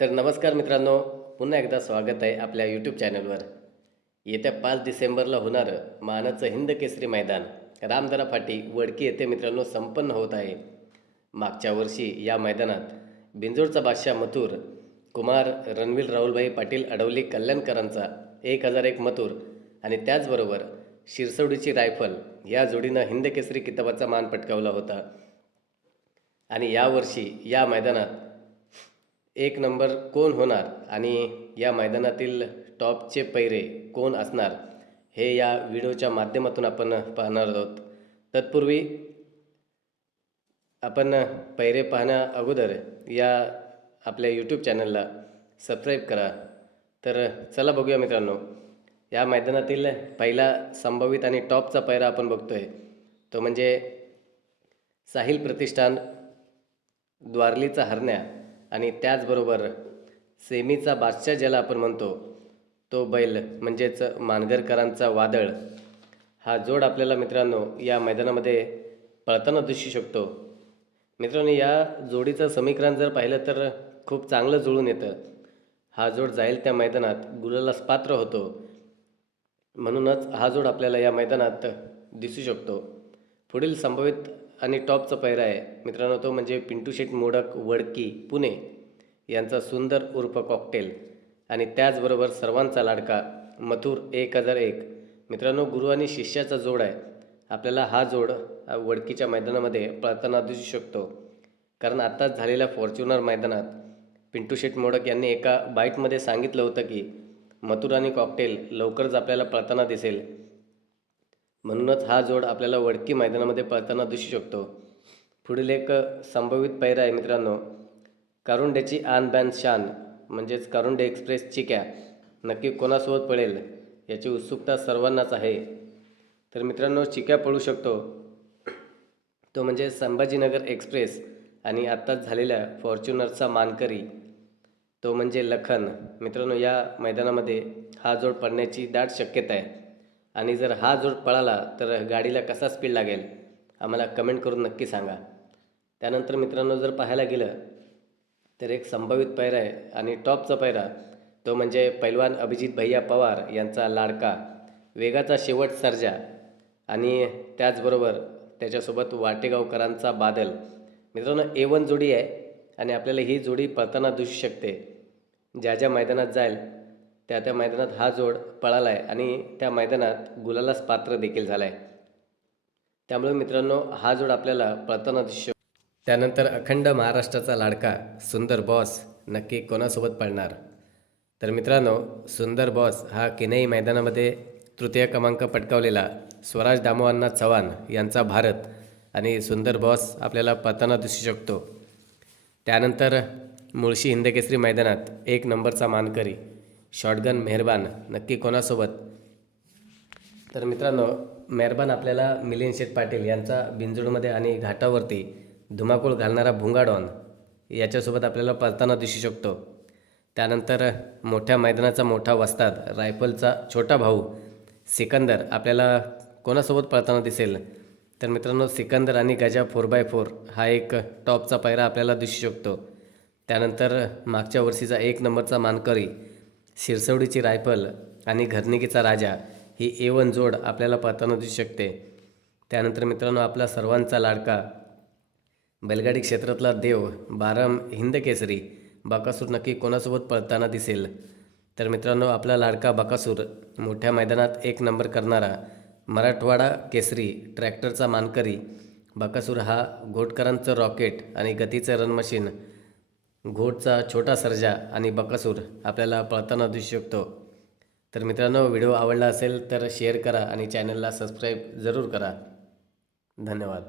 तर नमस्कार मित्रांनो पुन्हा एकदा स्वागत आहे आपल्या यूट्यूब चॅनलवर येत्या पाच डिसेंबरला होणारं मानाचं हिंद केसरी मैदान. रामदरा फाटी वडकी येथे मित्रांनो संपन्न होत आहे. मागच्या वर्षी या मैदानात बिंजोडचा बादशाह मथुर कुमार रणवीर राहुलभाई पाटील अडवली कल्याणकरांचा एक हजार एक मथुर आणि त्याचबरोबर शिरसवडीची रायफल या जोडीनं हिंद केसरी किताबाचा मान पटकावला होता. आणि यावर्षी या मैदानात एक नंबर कोण होणार आणि या मैदानातील टॉपचे पैरे कोण असणार हे या व्हिडिओच्या माध्यमातून आपण पाहणार आहोत. तत्पूर्वी आपण पैरे पाहण्या अगोदर या आपल्या यूट्यूब चॅनलला सबस्क्राईब करा. तर चला बघूया मित्रांनो या मैदानातील पहिला संभावित आणि टॉपचा पैरा आपण बघतो आहे तो म्हणजे साहिल प्रतिष्ठान द्वारलीचा हरण्या. आणि त्याचबरोबर सेमीचा बादशाह ज्याला आपण म्हणतो तो बैल म्हणजेच मानगरकरांचा वादळ हा जोड आपल्याला मित्रांनो या मैदानामध्ये पळताना दिसू शकतो. मित्रांनो या जोडीचं समीकरण जर पाहिलं तर खूप चांगलं जुळून येतं. हा जोड जाईल त्या मैदानात गुलालास पात्र होतो. म्हणूनच हा जोड आपल्याला या मैदानात दिसू शकतो. पुढील संभावित आणि टॉपचा पैरा आहे. मित्रांनो तो म्हणजे पिंटू शेट मोडक वडकी पुणे यांचा सुंदर उर्फ कॉकटेल आणि त्याचबरोबर सर्वांचा लाडका मथुर एक हजार एक. मित्रांनो गुरु आणि शिष्याचा जोड आहे. आपल्याला हा जोड वडकीच्या मैदानामध्ये पळताना दिसू शकतो. कारण आत्ताच झालेल्या फॉर्च्युनर मैदानात पिंटू शेट मोडक यांनी एका बाईटमध्ये सांगितलं होतं की मथुर आणि कॉकटेल लवकरच आपल्याला पळताना दिसेल. म्हणूनच हा जोड आपल्याला वडकी मैदानामध्ये पळताना दिसू शकतो. पुढील एक संभावित पैरा आहे मित्रांनो. कारुंड्याची आन बॅन शान म्हणजेच कारुंडे एक्सप्रेस चिक्या नक्की कोणासोबत पळेल याची उत्सुकता सर्वांनाच आहे. तर मित्रांनो चिक्या पळू शकतो. तो म्हणजे संभाजीनगर एक्सप्रेस आणि आत्ताच झालेल्या फॉर्च्युनरचा मानकरी. तो म्हणजे लखन. मित्रांनो या मैदानामध्ये हा जोड पडण्याची दाट शक्यता आहे. आणि जर हा जोड पळाला तर गाडीला कसा स्पीड लागेल? आम्हाला कमेंट करून नक्की सांगा. त्यानंतर मित्रांनो जर पाहायला गेलं तर एक संभावित पैरा आहे आणि टॉपचा पैरा तो म्हणजे पैलवान अभिजित भैया पवार यांचा लाडका वेगाचा शेवट सर्जा आणि त्याचबरोबर त्याच्यासोबत वाटेगावकरांचा बादल. मित्रांनो ए वन जोडी आहे आणि आपल्याला ही जोडी पळताना दिसू शकते. ज्या ज्या मैदानात जाईल त्या त्या मैदानात हा जोड पळाला आहे आणि त्या मैदानात गुलालास पात्र देखील झाला आहे त्यामुळे मित्रांनो हा जोड आपल्याला पळताना दिसू शकतो त्यानंतर अखंड महाराष्ट्राचा लाडका सुंदर बॉस नक्की कोणासोबत पळणार? तर मित्रांनो सुंदर बॉस हा किनई मैदानामध्ये तृतीय क्रमांक पटकावलेला स्वराज दामोअण्णा चव्हाण यांचा भारत आणि सुंदर बॉस आपल्याला पळताना दिसू शकतो. त्यानंतर मुळशी हिंदकेसरी मैदानात एक नंबरचा मानकरी शॉटगन मेहरबान नक्की कोणासोबत? तर मित्रांनो मेहरबान आपल्याला मिलिंद शेठ पाटील यांचा बिंजोडमध्ये आणि घाटावरती धुमाकूळ घालणारा भुंगाडॉन याच्यासोबत आपल्याला पळताना दिसू शकतो. त्यानंतर मोठ्या मैदानाचा मोठा वस्ताद रायफलचा छोटा भाऊ सिकंदर आपल्याला कोणासोबत पळताना दिसेल? तर मित्रांनो सिकंदर आणि गजा फोर बाय फोर हा एक टॉपचा पायरा आपल्याला दिसू शकतो. त्यानंतर मागच्या वर्षीचा एक नंबरचा मानकरी शिरसवडीची रायफल आणि घरनिकीचा राजा ही ए वन जोड आपल्याला पळताना दिसू शकते. त्यानंतर मित्रांनो आपला सर्वांचा लाडका बैलगाडी क्षेत्रातला देव बारम हिंद केसरी बाकासूर नक्की कोणासोबत पळताना दिसेल? तर मित्रांनो आपला लाडका बाकासूर मोठ्या मैदानात एक नंबर करणारा मराठवाडा केसरी ट्रॅक्टरचा मानकरी बाकासूर हा घोटकरांचं रॉकेट आणि गतीचं रन मशीन घोटचा छोटा सर्जा आणि बकासूर आपल्याला पळताना दिसू शकतो. तर मित्रांनो व्हिडिओ आवडला असेल तर शेअर करा आणि चॅनलला सबस्क्राईब जरूर करा. धन्यवाद.